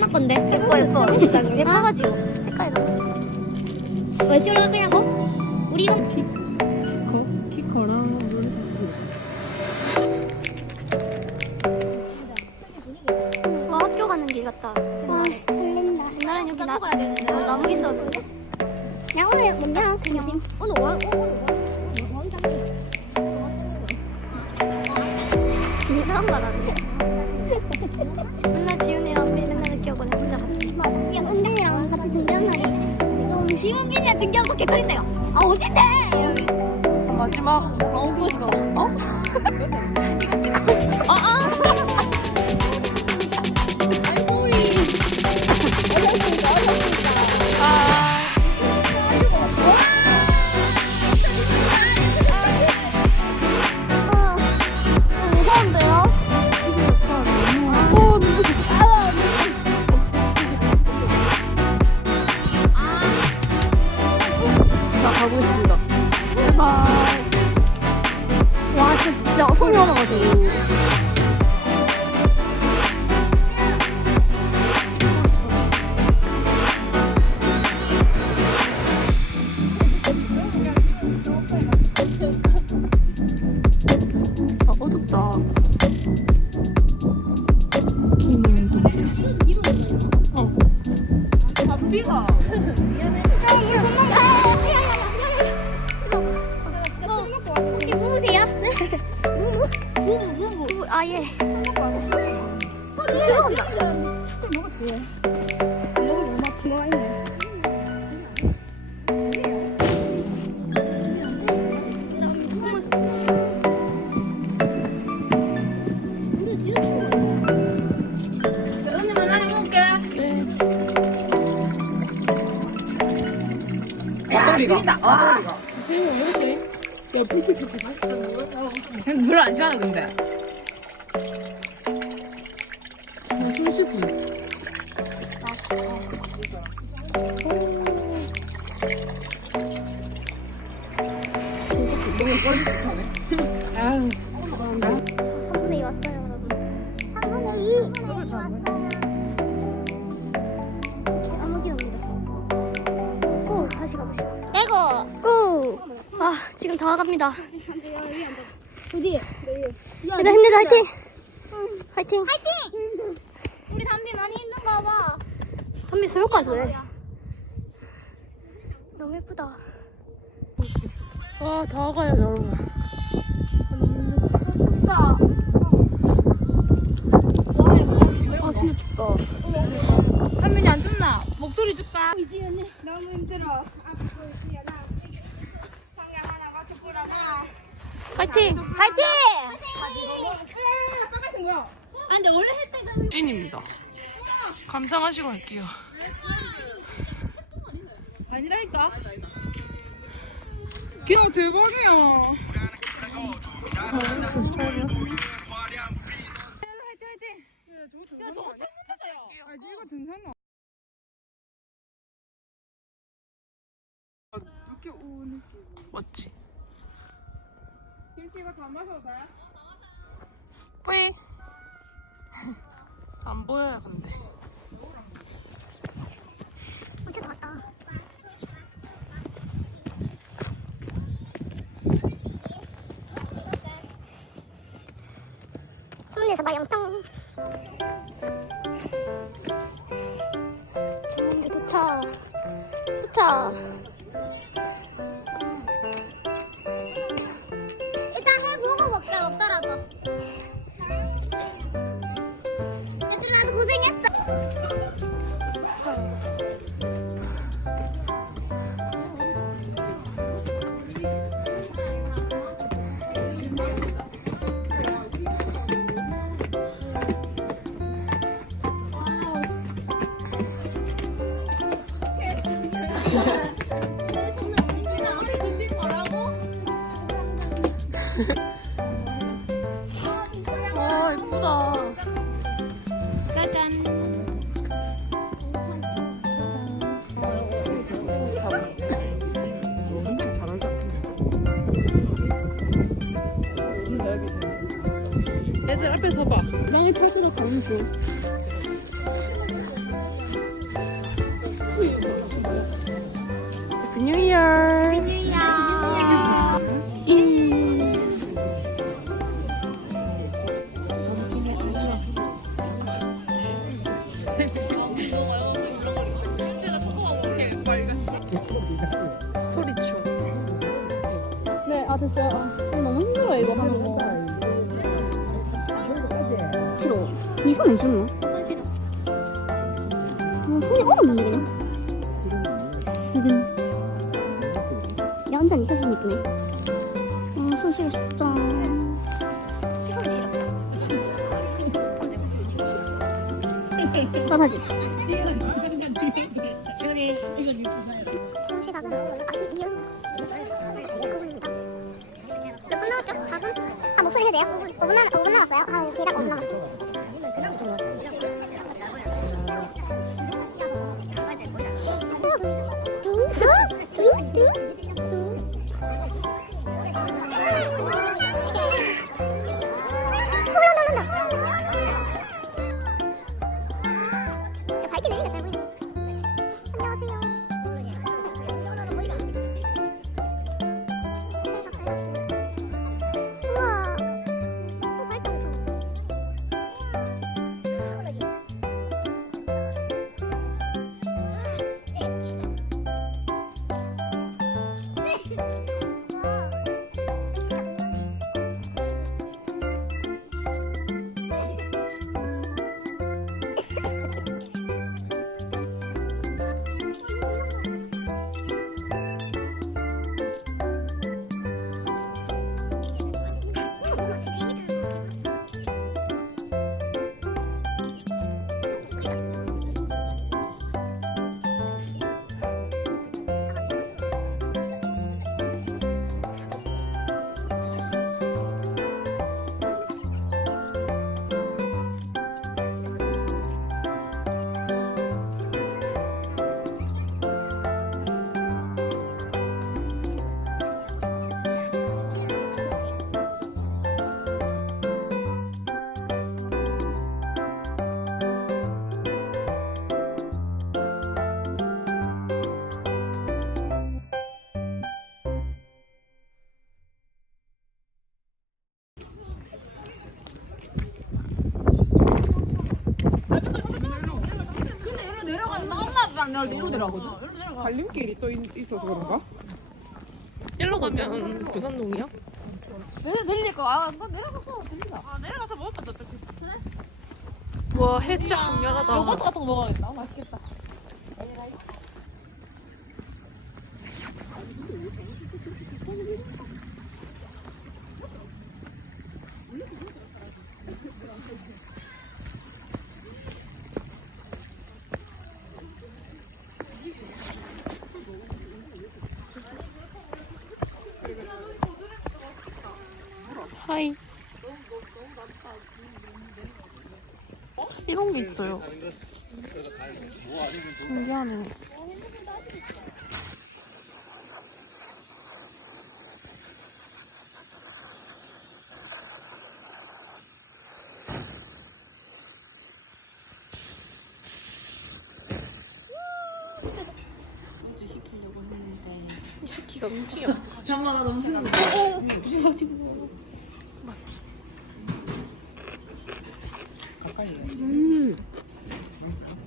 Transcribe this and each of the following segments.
엄마 건데. 예뻐. 예뻐가지고 색깔이 너무. 왜 찍으려고 하냐고? 우리 이거 키 커라. 와 학교 가는 길 같다. 옛날에. 설렌다. 옛날엔 여기 나도 가야 되는데. 나무 있었는데. 야 오늘 뭔냐? 그냥. 오늘 이상한 말 하네. 맨날 지훈이랑 맨날 늦게 오고 혼자 같이. 야 은근이랑 같이 등교한 날이 좀 비문비니야 등교한 거 개떡인데요. 아 어딘데? 이러면. 마지막. 그거 찍어. 어? 이거 찍고. 가고 있습니다. 제발. 와, 진짜 손이 많아가지고. 아, 어둡다. 비가. 혹시 무무세요? 무무. 아 예. 술 먹었나? 술 먹었지. 먹으면 얼마 지나가 있네. 맛돌이가. 야, 별로 안 좋아하는 근데. 숨 쉴 수 있네. 아유, 3분의 2 왔어요 여러분. 3분의 2. 3분의 2 왔어요. 암흑이랍니다. 고 다시 가보시죠. 에고. 고. 아 지금 다 와갑니다. 어디? 얘들아 힘내자 화이팅. 화이팅. 파이팅! 우리 담비 많이 힘든가 봐. 한비 술 가서 해. 너무 예쁘다. 와, 다 와가요, 여러분. 아 진짜 춥다. 한민이 안 춥나? 목도리 줄까? 너무 힘들어. 화이팅. 파이팅! 아 근데 원래 할 때가 찐입니다. 감상하시고 할게요. 아니라니까. 야, 대박이야. 야 저거 천국이다요. 아, 이거 등산로. 늦게 오는 맞지? 김치가 다 마셔도 돼? 뿌이. 안 보여요, 근데. 진짜 덥다. 소문에서 막 양평. 전문기 도착. 일단 해보고 먹자, 먹더라도. 얘들 나도 고생했어. 와, 예쁘다. 짜잔. 굉장히 잘 알자. 얘들 앞에 서봐. 너무 찾으러 가는 중. 뉴 이어. 스토리 추. 네, 아 됐어요. 너무 힘들어 이거 하는 거. 싫어. 네 손은 싫네. 손이 얼었는데 그냥. 지금. 야, 완전 있어 손 이쁘네. 손 싫어 진짜. 빠바지. 시각은 몇 분 남았죠? 4분? 아, 목소리 해도 돼요? 5분 남았어요? 아, 대략 5분 남았어요. 밝긴 해, 잘 보이네. 안녕하세요. 우와. 밝다 엄청. 근데 여기로 내려가면 엄마 아빠랑 나를 내려 내려가거든. 갈림길이 또 있어서 그런가? 일로 가면 부산동이야? 내리니까 아, 뭐 내려가서 들리다. 아 내려가서 먹을 것도 어떡해. 그래? 와, 해 진짜 강렬하다. 요거트 같은 거 먹어야겠다. 맛있겠다. 하이. 이런 게 있어요. 신기하네. 시키가 움직여. 잠깐만 나 너무 신나.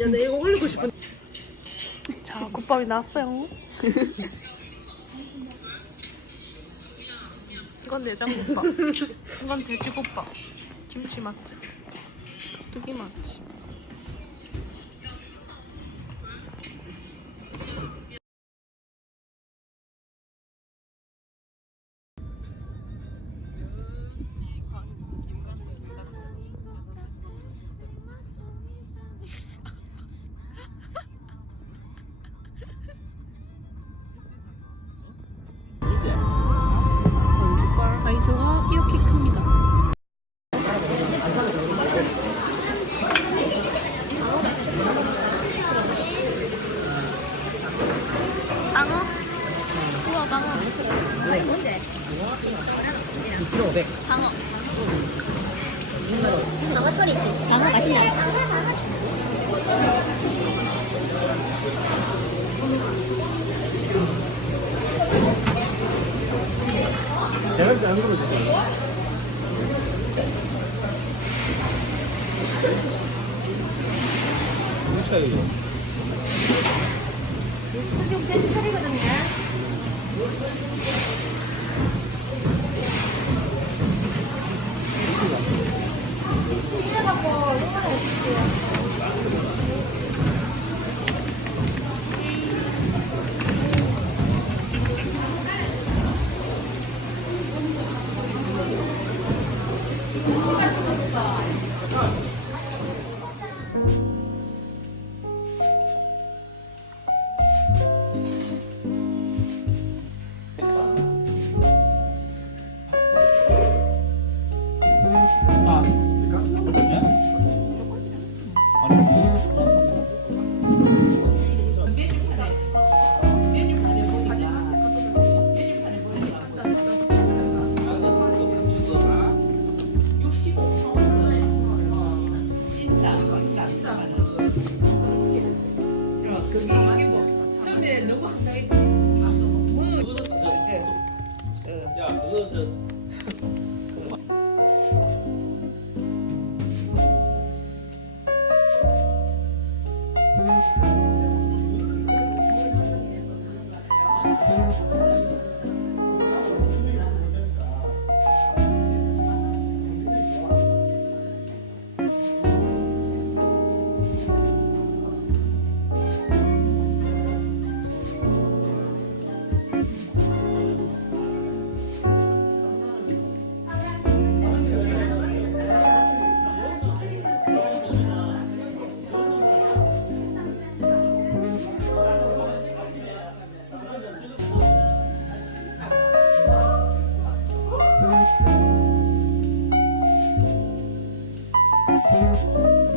야, 내 이거 올리고 싶은. 자, 국밥이 나왔어요. 이건 내장국밥. 이건 돼지국밥. 김치 맛집. 깍두기 맛집. 다이소가 이렇게 큽니다. 방어? 우와, 방어. 방어. 나 화철이지. 장어 맛있네. 안 그러지? 무슨 차이요? 수중 제 차례거든요. 아, 예? 아니, 야, 그거 저 음.